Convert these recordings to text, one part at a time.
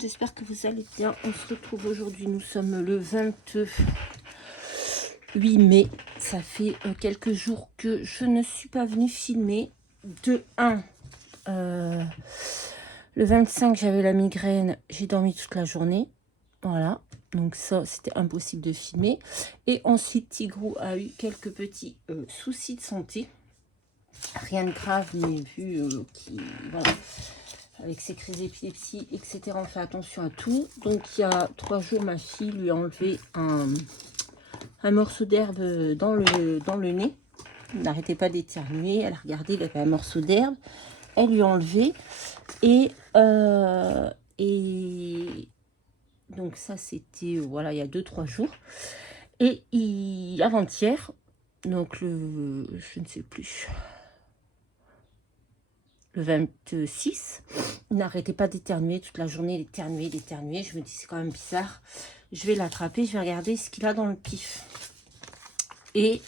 monde, j'espère que vous allez bien. On se retrouve aujourd'hui, nous sommes le 28 mai. Ça fait quelques jours que je ne suis pas venue filmer. De 1, le 25 j'avais la migraine, j'ai dormi toute la journée. Voilà, donc ça c'était impossible de filmer. Et ensuite Tigrou a eu quelques petits soucis de santé. Rien de grave, mais vu voilà, avec ses crises d'épilepsie, etc. On fait attention à tout. Donc il y a 3 jours, ma fille lui a enlevé un morceau d'herbe dans le nez. Il n'arrêtait pas d'éternuer. Elle a regardé, il avait un morceau d'herbe. Elle lui a enlevé. Et donc ça c'était voilà, il y a 2-3 jours. Et avant-hier, donc je ne sais plus, le 26, il n'arrêtait pas d'éternuer toute la journée, d'éternuer. Je me dis, c'est quand même bizarre. Je vais l'attraper, je vais regarder ce qu'il a dans le pif. Et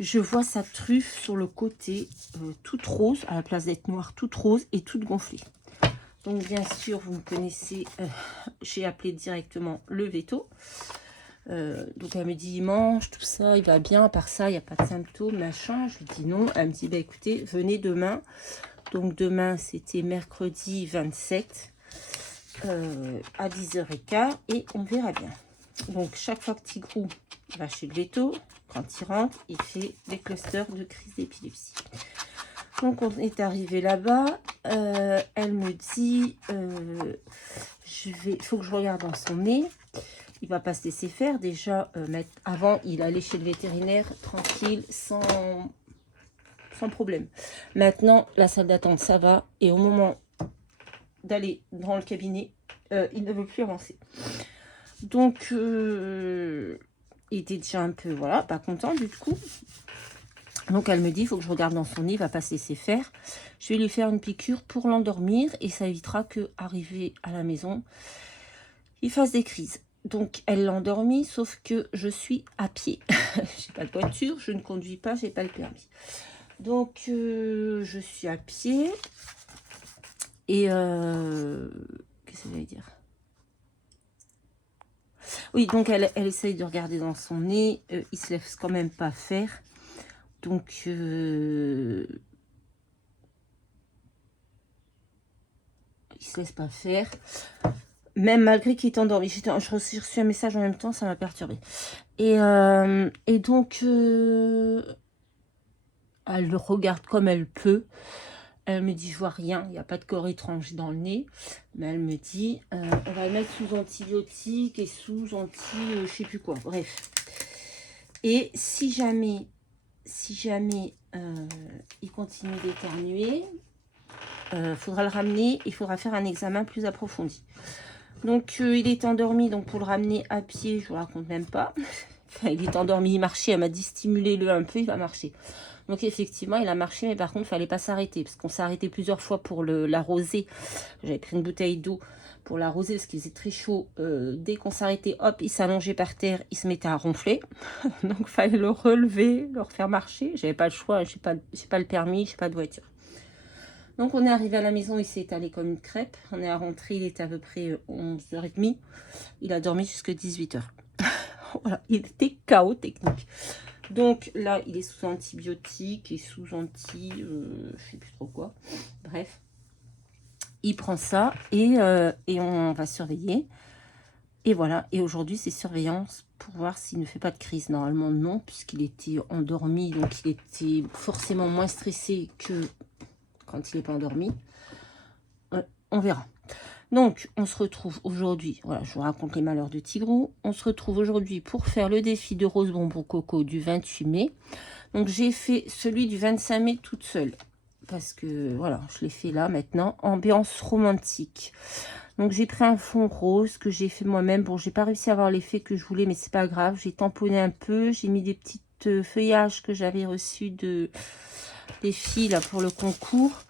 je vois sa truffe sur le côté, toute rose, à la place d'être noire, toute rose et toute gonflée. Donc, bien sûr, vous me connaissez, j'ai appelé directement le veto. Donc elle me dit, il mange, tout ça, il va bien, à part ça, il n'y a pas de symptômes, machin. Je lui dis non. Elle me dit, bah écoutez, venez demain. Donc demain, c'était mercredi 27 à 10h15 et on verra bien. Donc chaque fois que Tigrou va chez le veto, quand il rentre, il fait des clusters de crise d'épilepsie. Donc on est arrivé là-bas, elle me dit, il faut que je regarde dans son nez. Il va pas se laisser faire. Déjà, avant, il allait chez le vétérinaire tranquille, sans problème. Maintenant, la salle d'attente, ça va. Et au moment d'aller dans le cabinet, il ne veut plus avancer. Donc, il était déjà un peu, voilà, pas content du coup. Donc, elle me dit, il faut que je regarde dans son nez, il va pas se laisser faire. Je vais lui faire une piqûre pour l'endormir et ça évitera que, arrivé à la maison, il fasse des crises. Donc, elle l'a endormi, sauf que je suis à pied. J'ai pas de voiture, je ne conduis pas, j'ai pas le permis. Donc, je suis à pied. Et, qu'est-ce que j'allais dire? Oui, donc, elle essaye de regarder dans son nez. Il se laisse quand même pas faire. Donc, il se laisse pas faire. Même malgré qu'il est endormi. Je reçu un message en même temps, ça m'a perturbée. Et donc, elle le regarde comme elle peut. Elle me dit, je vois rien, il n'y a pas de corps étrange dans le nez. Mais elle me dit, on va le mettre sous antibiotiques et sous je sais plus quoi. Bref. Et si jamais il continue d'éternuer, faudra le ramener. Il faudra faire un examen plus approfondi. Donc, il est endormi. Donc, pour le ramener à pied, je vous raconte même pas. Enfin, il est endormi, il marchait. Elle m'a dit, stimulez-le un peu, il va marcher. Donc effectivement, il a marché, mais par contre, il ne fallait pas s'arrêter. Parce qu'on s'est arrêté plusieurs fois pour l'arroser. J'avais pris une bouteille d'eau pour l'arroser parce qu'il faisait très chaud. Dès qu'on s'arrêtait, hop, il s'allongeait par terre, il se mettait à ronfler. Donc il fallait le relever, le refaire marcher. J'avais pas le choix, j'ai pas le permis, j'ai pas de voiture. Donc on est arrivé à la maison, il s'est étalé comme une crêpe. On est rentré, il était à peu près 11h30. Il a dormi jusqu'à 18h. Voilà, il était KO technique. Donc là, il est sous antibiotiques et sous je sais plus trop quoi. Bref, il prend ça et on va surveiller. Et voilà, et aujourd'hui, c'est surveillance pour voir s'il ne fait pas de crise. Normalement, non, puisqu'il était endormi, donc il était forcément moins stressé que quand il n'est pas endormi. On verra. Donc, on se retrouve aujourd'hui, voilà, je vous raconte les malheurs de Tigrou. On se retrouve aujourd'hui pour faire le défi de Rose Bonbon Coco du 28 mai. Donc, j'ai fait celui du 25 mai toute seule. Parce que, voilà, je l'ai fait là, maintenant. Ambiance romantique. Donc, j'ai pris un fond rose que j'ai fait moi-même. Bon, j'ai pas réussi à avoir l'effet que je voulais, mais c'est pas grave. J'ai tamponné un peu. J'ai mis des petites feuillages que j'avais reçus des filles, là, pour le concours.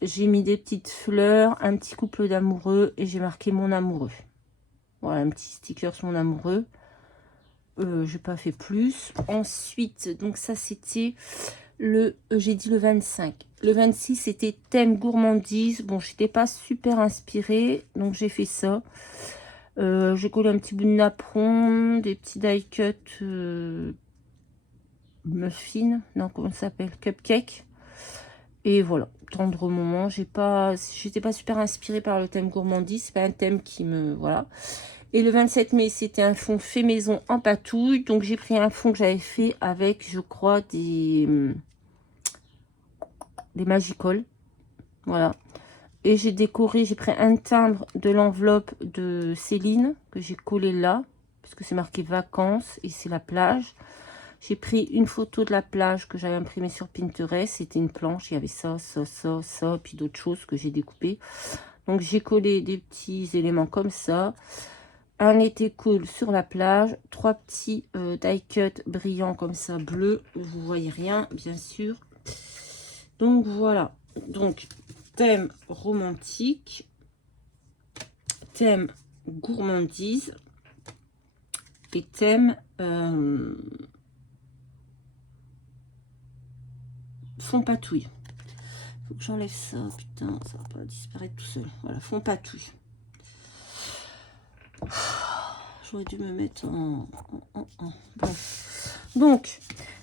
J'ai mis des petites fleurs, un petit couple d'amoureux et j'ai marqué mon amoureux. Voilà, un petit sticker sur mon amoureux. J'ai pas fait plus. Ensuite, donc ça c'était J'ai dit le 25. Le 26, c'était thème gourmandise. Bon, j'étais pas super inspirée, donc j'ai fait ça. J'ai collé un petit bout de napperon, des petits die cut muffin, non, comment ça s'appelle, cupcake. Et voilà, tendre moment. J'étais pas super inspirée par le thème gourmandise. C'est pas un thème qui me, voilà. Et le 27 mai, c'était un fond fait maison en patouille. Donc j'ai pris un fond que j'avais fait avec, je crois, des Magicoles. Voilà. Et j'ai décoré, j'ai pris un timbre de l'enveloppe de Céline que j'ai collé là, parce que c'est marqué vacances et c'est la plage. J'ai pris une photo de la plage que j'avais imprimée sur Pinterest. C'était une planche, il y avait ça, ça, ça, ça, puis d'autres choses que j'ai découpées. Donc j'ai collé des petits éléments comme ça. Un été cool sur la plage. 3 petits die cut brillants comme ça, bleus. Vous voyez rien, bien sûr. Donc voilà. Donc thème romantique, thème gourmandise et thème fond patouille. Faut que j'enlève ça, putain, ça va pas disparaître tout seul. Voilà, fond patouille. J'aurais dû me mettre en. Bref. Donc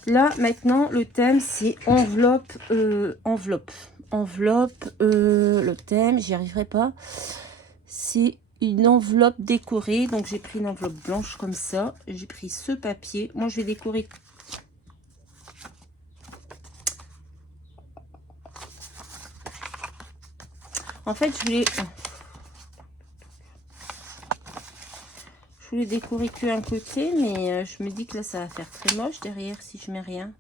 là maintenant le thème c'est enveloppe, enveloppe. Le thème, j'y arriverai pas. C'est une enveloppe décorée. Donc j'ai pris une enveloppe blanche comme ça. J'ai pris ce papier. Moi je vais décorer. En fait je voulais décorer que un côté, mais je me dis que là ça va faire très moche derrière si je mets rien.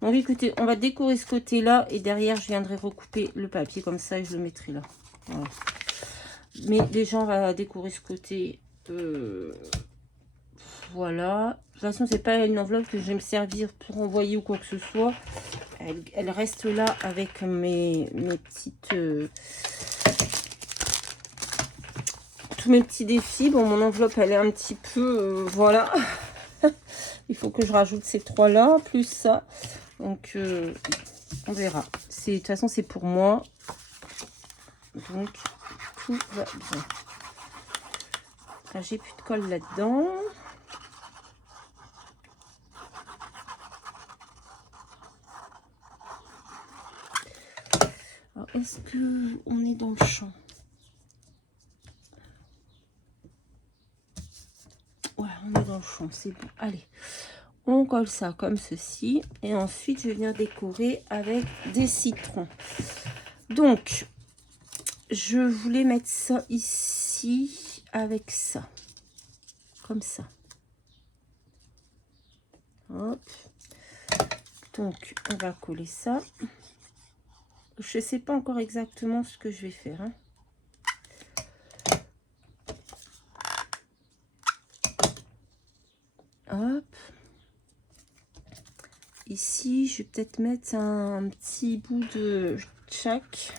Donc écoutez, on va décorer ce côté là et derrière je viendrai recouper le papier comme ça et je le mettrai là. Voilà. Mais déjà on va décorer ce côté. Voilà. De toute façon c'est pas une enveloppe que je vais me servir pour envoyer ou quoi que ce soit. Elle reste là avec mes petites tous mes petits défis. Bon, mon enveloppe elle est un petit peu voilà. Il faut que je rajoute ces trois là plus ça. Donc on verra. De toute façon c'est pour moi. Donc tout va bien. J'ai plus de colle là-dedans. Est-ce que on est dans le champ? Ouais, on est dans le champ, c'est bon. Allez, on colle ça comme ceci. Et ensuite, je vais venir décorer avec des citrons. Donc, je voulais mettre ça ici avec ça. Comme ça. Hop. Donc, on va coller ça. Je ne sais pas encore exactement ce que je vais faire. Hein. Hop. Ici, je vais peut-être mettre un petit bout de chaque.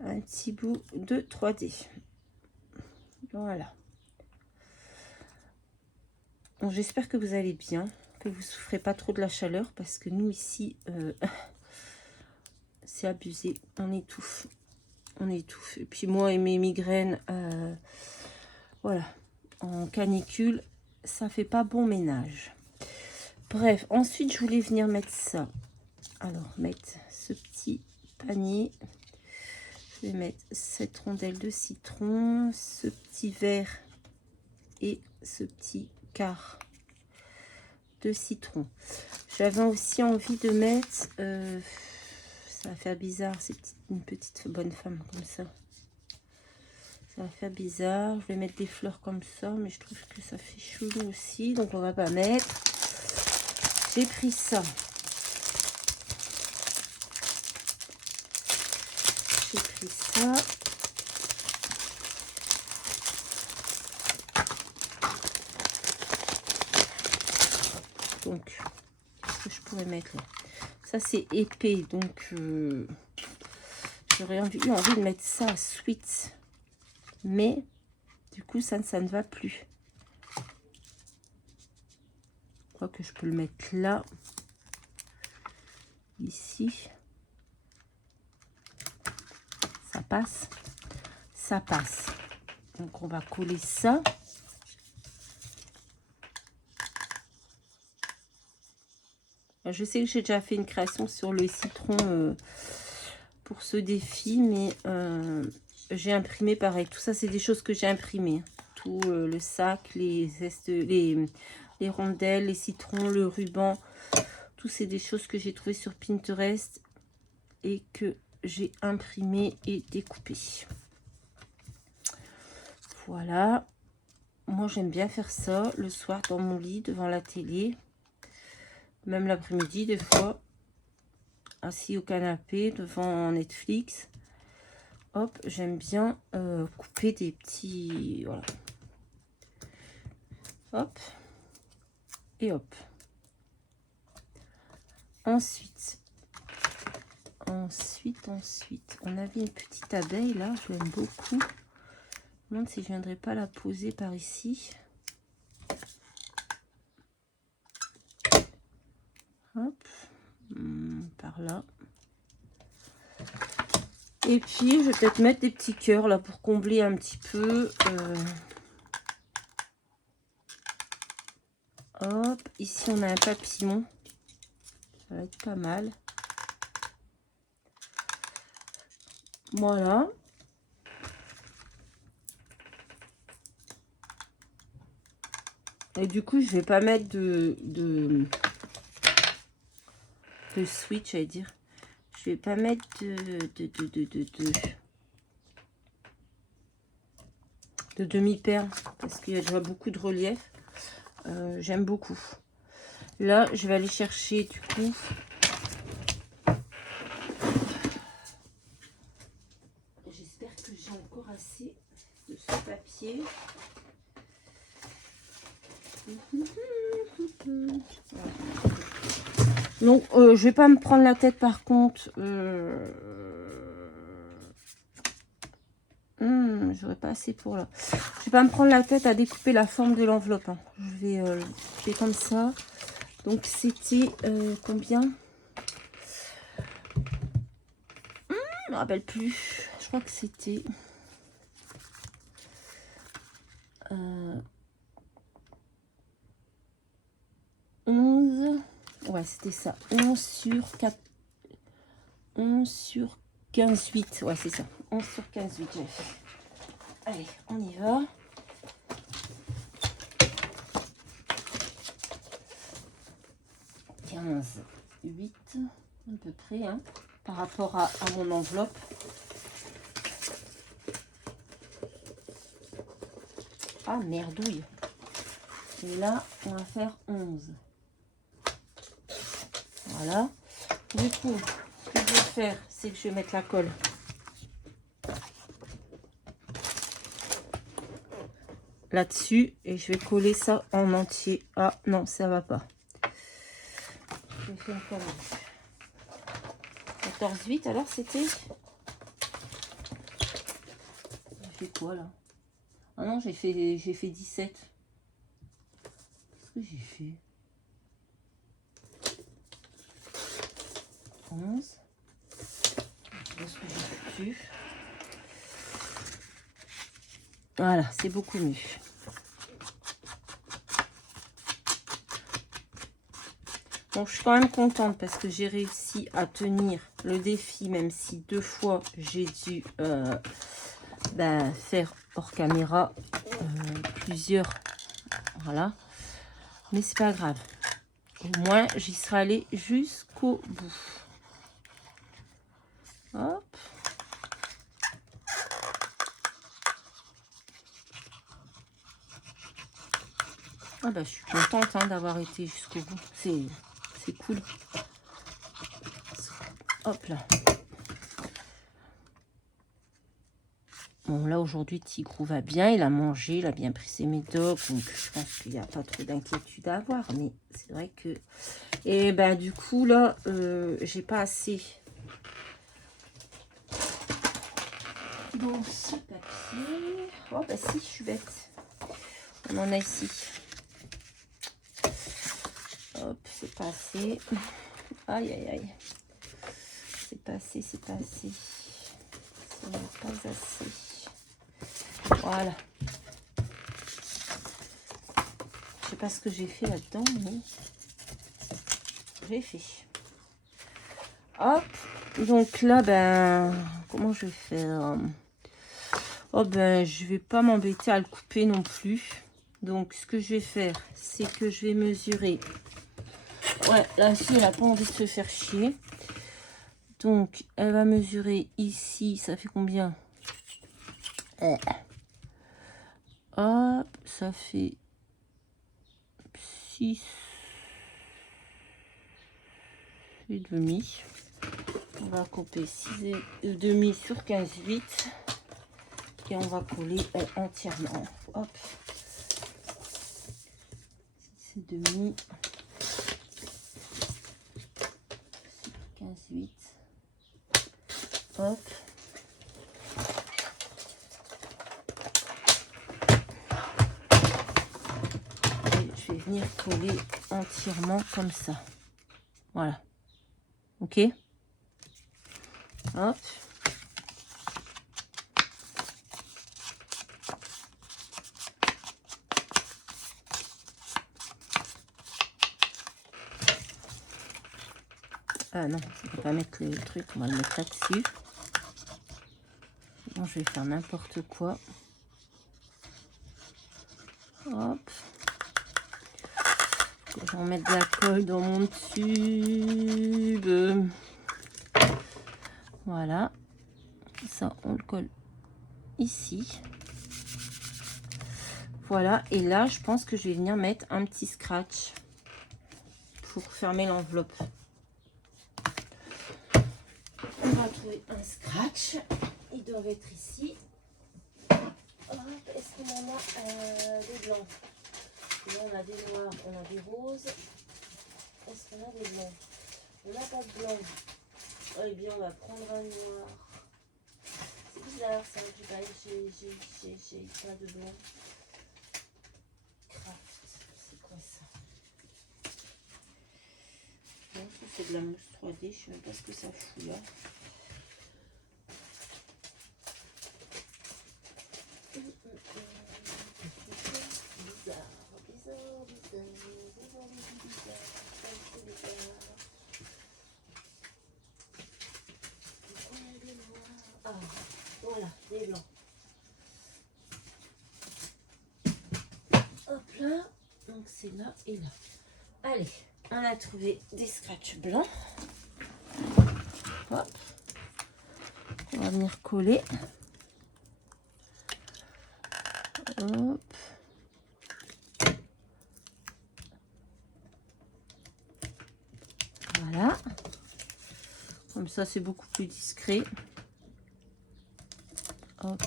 Un petit bout de 3D. Voilà. Bon, j'espère que vous allez bien, que vous ne souffrez pas trop de la chaleur, parce que nous ici, c'est abusé. On étouffe. On étouffe. Et puis moi et mes migraines, voilà, en canicule, ça fait pas bon ménage. Bref, ensuite, je voulais venir mettre ça. Alors, mettre ce petit panier. Je vais mettre cette rondelle de citron, ce petit verre et ce petit quart de citron. J'avais aussi envie de mettre, ça va faire bizarre, c'est une petite bonne femme comme ça. Ça va faire bizarre. Je vais mettre des fleurs comme ça, mais je trouve que ça fait chelou aussi, donc on va pas mettre. J'ai pris ça. J'ai pris ça. Donc, qu'est-ce que je pourrais mettre là? Ça, c'est épais, donc j'aurais eu envie de mettre ça sweet. Mais, du coup, ça ne va plus. Je crois que je peux le mettre là. ici. Ça passe. Ça passe. Donc on va coller ça. Je sais que j'ai déjà fait une création sur le citron pour ce défi, mais j'ai imprimé pareil. Tout ça, c'est des choses que j'ai imprimées. Tout le sac, les rondelles, les citrons, le ruban. Tout c'est des choses que j'ai trouvées sur Pinterest et que j'ai imprimé et découpé. Voilà. Moi, j'aime bien faire ça le soir dans mon lit, devant la télé. Même l'après-midi, des fois. Assis au canapé, devant Netflix. Hop, j'aime bien couper des petits... Voilà. Hop. Et hop. Ensuite, on avait une petite abeille là, je l'aime beaucoup. Je me demande si je viendrais pas la poser par ici. Hop, par là. Et puis, je vais peut-être mettre des petits cœurs là pour combler un petit peu. Hop, ici on a un papillon. Ça va être pas mal. Voilà. Et du coup, je vais pas mettre de switch, j'allais dire. Je vais pas mettre de demi-perle parce qu'il y a déjà beaucoup de relief. J'aime beaucoup. Là, je vais aller chercher du coup j'espère que j'ai encore assez de ce papier. Donc, je vais pas me prendre la tête par contre. J'aurais pas assez pour là. Je vais pas me prendre la tête à découper la forme de l'enveloppe. Hein. Je vais comme ça. Donc, c'était combien? Je me rappelle plus. Je crois que c'était 11. Ouais, c'était ça. 11 sur 4. 11 sur 15, 8. Ouais, c'est ça. 11 sur 15, 8. J'ai fait. Allez, on y va. « 8 à peu près, hein, par rapport à mon enveloppe. Ah, merdouille. Et là, on va faire 11. Voilà. Du coup, ce que je vais faire, c'est que je vais mettre la colle là-dessus et je vais coller ça en entier. Ah non, ça va pas. Je fais une colle. 14,8 alors c'était. J'ai fait quoi là? Ah non, j'ai fait 17. Qu'est-ce que j'ai fait? 11. Qu'est-ce que j'ai foutu? Voilà, c'est beaucoup mieux. Donc, je suis quand même contente parce que j'ai réussi à tenir le défi, même si 2 fois j'ai dû faire hors caméra plusieurs. Voilà. Mais c'est pas grave. Au moins, j'y serai allée jusqu'au bout. Hop. Ah bah, je suis contente hein, d'avoir été jusqu'au bout. C'est cool. Hop là. Bon, là, aujourd'hui, Tigrou va bien. Il a mangé, il a bien pris ses médocs. Donc, je pense qu'il n'y a pas trop d'inquiétude à avoir. Mais c'est vrai que... Et ben, du coup, là, j'ai pas assez. Bon, ce papier... Oh, bah si, je suis bête. On en a ici. Hop, c'est pas assez. Aïe, aïe, aïe. c'est pas assez, c'est pas assez. Ce n'est pas assez. Voilà. Je sais pas ce que j'ai fait là-dedans, mais j'ai fait. Hop. Donc là, ben, comment je vais faire? Oh ben, je vais pas m'embêter à le couper non plus. Donc, ce que je vais faire, c'est que je vais mesurer. Ouais, la fille, elle a pas envie de se faire chier. Donc, elle va mesurer ici. Ça fait combien? Hop, ça fait 6 et demi. On va couper 6 et demi sur 15,8. Et on va coller entièrement. Hop. 6 et demi. 15,8. Hop. Et je vais venir coller entièrement comme ça. Voilà. Ok. Hop. Ah non, je ne peux pas mettre le truc, on va le mettre là-dessus. Bon, je vais faire n'importe quoi. Hop. Je vais remettre de la colle dans mon tube. Voilà. Ça, on le colle ici. Voilà. Et là, je pense que je vais venir mettre un petit scratch pour fermer l'enveloppe. On va trouver un scratch. Ils doivent être ici. Est-ce qu'on en a des blancs? Là, on a des noirs, on a des roses. Est-ce qu'on a des blancs? On n'a pas de blanc. Eh bien, on va prendre un noir. C'est bizarre ça, j'ai pas de blanc. Craft, c'est quoi ça? Non, ça c'est de la mousse 3D, je sais même pas ce que ça fout là. Ah, voilà, des blancs. Hop là, donc c'est là et là. Allez, on a trouvé des scratchs blancs. Hop. On va venir coller. Hop. Voilà. Comme ça, c'est beaucoup plus discret. Hop.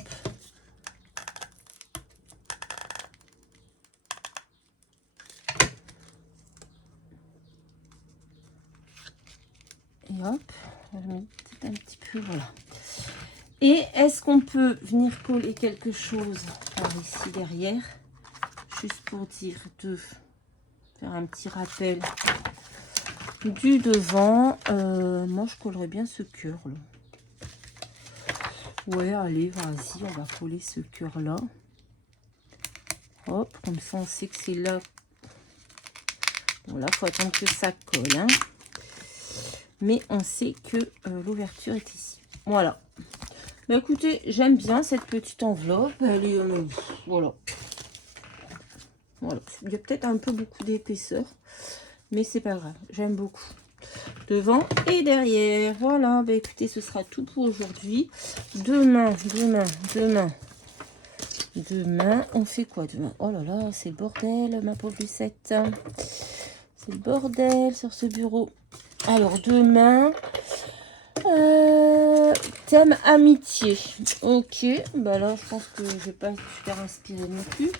Et hop. On va mettre un petit peu, voilà. Et est-ce qu'on peut venir coller quelque chose par ici derrière? Juste pour dire de faire un petit rappel du devant. Moi, je collerais bien ce cœur là. Ouais, allez, vas-y, on va coller ce cœur là. Hop, comme ça, on sait que c'est là. Bon, là, il faut attendre que ça colle. Hein. Mais on sait que l'ouverture est ici. Voilà. Bah, écoutez, j'aime bien cette petite enveloppe. Elle est, voilà. Voilà. Il y a peut-être un peu beaucoup d'épaisseur. Mais c'est pas grave. J'aime beaucoup. Devant et derrière. Voilà. Bah, écoutez, ce sera tout pour aujourd'hui. Demain, on fait quoi demain? Oh là là, c'est le bordel, ma pauvre Lucette. C'est le bordel sur ce bureau. Alors, demain, thème amitié. Ok, bah là, je pense que je vais pas être super inspirée non plus.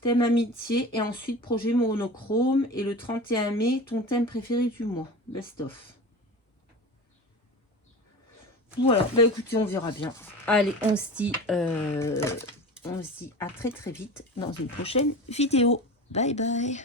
Thème amitié et ensuite projet monochrome. Et le 31 mai, ton thème préféré du mois. Best of. Voilà, bah écoutez, on verra bien. Allez, on se dit à très très vite dans une prochaine vidéo. Bye bye.